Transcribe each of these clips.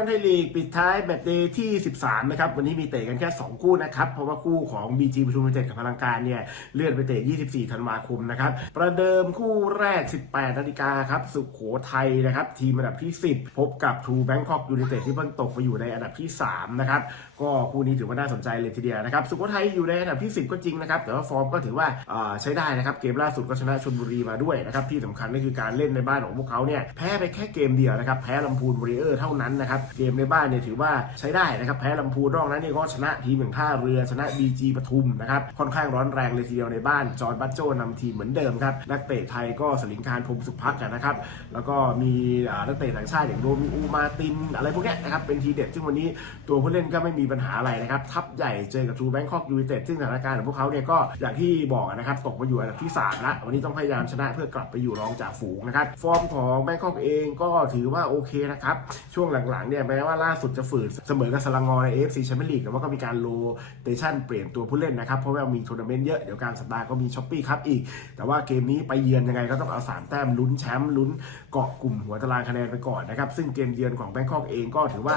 อลไทยลีกปิดท้ายแบตเดย์ที่ 13 นะครับ วันนี้มีเตะกันแค่ 2 คู่นะครับ เพราะว่าคู่ของ BG ปทุมยูไนเต็ดกับพลังการเนี่ยเลื่อนไปเตะ 24 ธันวาคมนะครับ ประเดิมคู่แรก 18 นาฬิกาครับ สุขโขทัยนะครับ ทีมอันดับที่ 10 พบกับทูแบงกอกยูนิเต็ดที่เพิ่งตกไปอยู่ในอันดับที่ 3 นะครับ ก็คู่นี้ถือว่าน่าสนใจเลยทีเดียวนะครับสุโขทัยอยู่ในอันดับที่ 10 ก็จริงนะครับ แต่ว่าฟอร์มก็ถือว่าใช้ได้นะครับ เกมล่าสุดก็ชนะชลบุรีมาด้วยนะครับ ที่สำคัญก็คือการเล่นในบ้านของพวกเขาเนี่ยแพ้ไปแค่เกมเดียวนะครับ แพ้ลำพูนวอริเออร์เท่านั้นนะครับ เกมในบ้านเนี่ยถือว่าใช้ได้นะครับ แพ้ลำพูนนอกนั้นเนี่ยก็ชนะทีมอย่างท่าเรือชนะ BG ปทุมนะครับ ค่อนข้างร้อนแรงเลยทีเดียวในบ้าน จอร์นบัตโจนำทีมเหมือนเดิมครับ นักเตะไทยก็สลิงคารพรมสุพักกันนะครับ แล้วก็มีนักเตะต่างชาติอย่างโรมิอูมาตินอะไรพวกนี้นะครับ เป็นทีเด็ดซึ่งวันนี้ตัวผู้เล่นก็ไม่มีปัญหาอะไรนะครับทัพใหญ่เจอกับทูแบงคอกยู i นเต็ดซึ่งสถานการณ์ของพวกเขาเนี่ยก็อย่างที่บอกนะครับตกมาอยู่อันดับที่3ล้ววันนี้ต้องพยายามชนะเพื่อกลับไปอยู่รองจากฝูงนะครับฟอร์มของแบงคอกเองก็ถือว่าโอเคนะครับช่วงหลังๆเนี่ยแม้ว่าล่าสุดจะฝืนเสมอกับสลังงอใน AFC แชมเปี้ยนลีกแต่ว่าก็มีการโลเตชันเปลี่ยนตัวผู้เล่นนะครับเพราะว่ามีทัวร์นาเมนต์เยอะเดี๋ยวกลางสัปดาห์ก็มีช้อปปี้ครับอีก แต่ว่าเกมนี้ไปเยือนยังไงก็ต้องเอา3แต้มลุ้นแชมป์ลุ้นเกาะกลุ่มหัวตารางคะแนนไปก่อนนะครับซึ่งเกมเยือนของแบงคอกเองก็ถือว่า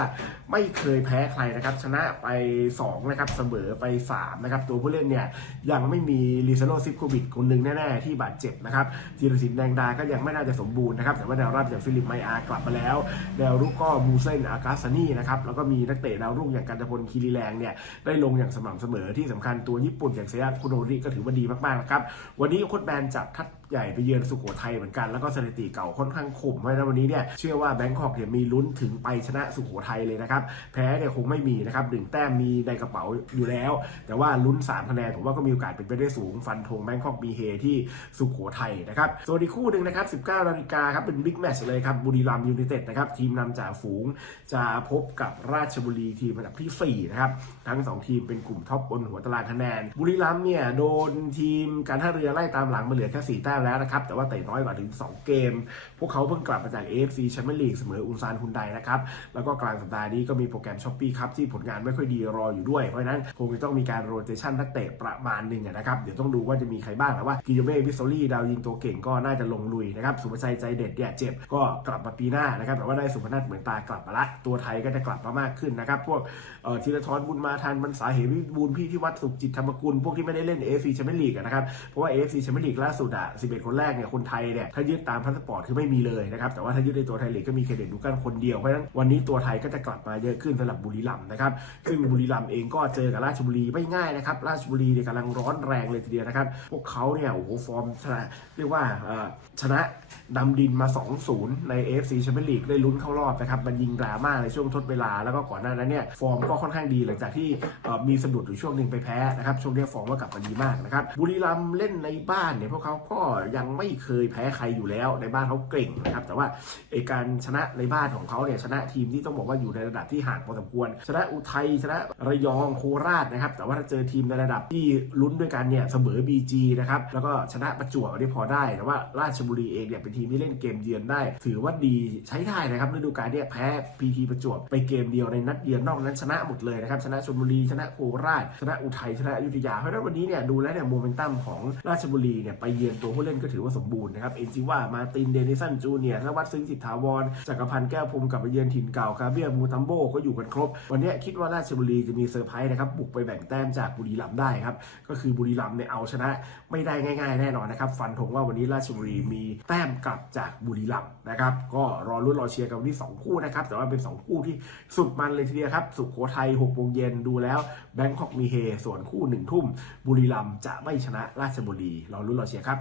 ไม่เคยแพ้ใครนะครับชนะไป 2 นะครับเสมอไป 3 นะครับ ตัวผู้เล่นเนี่ยยังไม่มีลิซาโลซิฟโควิดคนหนึ่งแน่ ๆ ที่บาดเจ็บนะครับธีรศิลป์แดงดาก็ยังไม่น่าจะสมบูรณ์นะครับแต่ว่าแนวรับอย่างฟิลิปไมอาร์กลับมาแล้วแนวรุกก็มูเซนอากาซานี่นะครับแล้วก็มีนักเตะดาวรุ่งอย่างกันตพลคีรีแรงเนี่ยได้ลงอย่างสม่ำเสมอที่สำคัญตัวญี่ปุ่นอย่างเซียคุโนริก็ถือว่าดีมากๆนะครับวันนี้โค้ชแบนจับทัดใหญ่ไปเยือนสุโขทัยเหมือนกันแล้วก็สถิติเก่าค่อนข้างคมเพราะฉะนั้นวันนี้เนี่ยเชื่อว่าแบงคอกเนี่ยมีลุ้นถึงไปชนะสุโขทัยเลยนะครับแพ้เนี่ยคงไม่มีนะครับหนึ่งแต้มมีในกระเป๋าอยู่แล้ว แต่ว่าลุ้น3คะแนนผมว่าก็มีโอกาสเป็นไปได้สูง ฟันธงแบงคอกมีเฮที่สุโขทัยนะครับส่วนอีกคู่หนึ่งนะครับ 19นาฬิกาครับเป็นบิ๊กแมตช์เลยครับบุรีรัมย์ยูไนเต็ดนะครับทีมนำจ่าฝูงจะพบกับราชบุรีทีมอันดับที่4นะครับทั้ง 2 ทีมเป็นกลุ่มท็อปบนหัวตารางคะแนน บุรีรัมย์เนี่ยโดนทีมการท่าเรือไล่ตามหลังมาเหลือแค่4แต้มแล้วนะครับแต่ว่าเตะน้อยกว่าถึง 2 เกม พวกเขาเพิ่งกลับมาจาก AFC แชมเปี้ยนลีกเสมออุลซานฮุนไดนะครับแล้วก็กลางสัปดาห์นี้ก็มีโปรแกรมช้อปปี้ครับที่ผลงานไม่ค่อยดีรออยู่ด้วยเพราะฉะนั้นคงจะต้องมีการโรเตชันนักเตะประมาณหนึ่งนะครับเดี๋ยวต้องดูว่าจะมีใครบ้างแต่ว่ากิโยเม่วิสโซลี่ดาวยิงตัวเก่งก็น่าจะลงลุยนะครับสุภชัยใจเด็ดเนี่ยเจ็บก็กลับมาปีหน้านะครับแต่ว่าได้สุพนัทเหมือนตากลับมาละตัวไทยก็จะกลับมามากขึ้นนะครับพวกเอ่อธีรทรบุญมาทันมันสาเหวิบูลพี่ที่วัดสุขจิตธรรมกุลพวกที่ไม่ได้เล่น AFC แชมเปี้ยนลีกนะครับเพราะว่า AFC แชมเปี้ยนลีกล่าสุดอะ11 คนแรกเนี่ยคนไทยเนี่ยถ้ายึดตามพาสปอร์ตคือไม่มีเลยนะครับแต่ว่าถ้ายึดในตัวไทยลีกก็มีเครดิตดูกันคนเดียวเพราะฉะนั้นวันนี้ตัวไทยก็จะกลับมาเยอะขึ้นสำหรับบุรีรัมย์นะครับซึ่งบุรีรัมย์เองก็เจอกับราชบุรีไม่ง่ายนะครับ ราชบุรีเนี่ยกำลังร้อนแรงเลยทีเดียวนะครับ พวกเขาเนี่ยโอ้โหฟอร์มชนะเรียกว่าชนะดำดินมา 2-0 ใน AFC แชมเปี้ยนลีกได้ลุ้นเข้ารอบนะครับ มันยิงดราม่าในช่วงทดเวลา แล้วก็ก่อนหน้านั้นเนี่ยฟอร์มก็ค่อนข้างดีหลังจากที่มีสะดุดอยู่ช่วงหนึ่งไปแพ้นะครับ ช่วงนี้ฟอร์มก็กลับมาดีมากนะครับ บุรีรัมย์เล่นในบ้านเนี่ยพวกเขาก็ยังไม่เคยแพ้ใครอยู่แล้ว ในบ้านเขาเก่งนะครับ แต่ว่าการชนะในบ้านของเขาเนี่ยชนะทีมที่ต้องบอกว่าอยู่ในระดับที่ห่างพอสมควร ชนะอุทยชนะระยองโคราชนะครับ แต่ว่าถ้าเจอทีมในระดับที่ลุ้นด้วยกันเนี่ยเสมอ BG นะครับ แล้วก็ชนะประจวบอันนี้พอได้ แต่ว่าราชบุรีเองเนี่ยเป็นทีมที่เล่นเกมเยือนได้ ถือว่าดีใช้ได้นะครับฤดูกาลเนี่ยแพ้ PT ประจวบไปเกมเดียวในนัดเยือนนอกนั้นชนะหมดเลยนะครับ ชนะชลบุรีชนะโคราช ชนะอุทัยชนะอยุธยา เพราะฉะนั้นวันนี้เนี่ยดูแล้วเนี่ยโมเมนตัมของราชบุรีเนี่ยไปเยือนตัวผู้เล่นก็ถือว่าสมบูรณ์นะครับเอ็นจิว่ามาตินเดนิสันจูเนียร์ธนวัฒน์ซึ้งสิทธาวรจักรพันธ์แก้วพรมกับไปเยือนถิ่นเก่าคาเบียมูตัมโบก็อยู่กันครบ วันนี้คิดว่าว่าราชบุรีจะมีเซอร์ไพรส์นะครับบุกไปแบ่งแต้มจากบุรีรัมย์ได้ครับก็คือบุรีรัมย์เนี่ยเอาชนะไม่ได้ง่ายๆ แน่นอนนะครับฟันธงว่าวันนี้ราชบุรีมีแต้มกลับจากบุรีรัมย์นะครับก็รอรุ่นรอเชียร์กันวันที่สองคู่นะครับแต่ว่าเป็นสองคู่ที่สุดมันเลยทีเดียวครับสุโขทัยหกโมงเย็นดูแล้วแบงคอกมีเฮส่วนคู่หนึ่งทุ่ม บุรีรัมย์จะไม่ชนะราชบุรีรอรุ่นรอเชียร์ครับ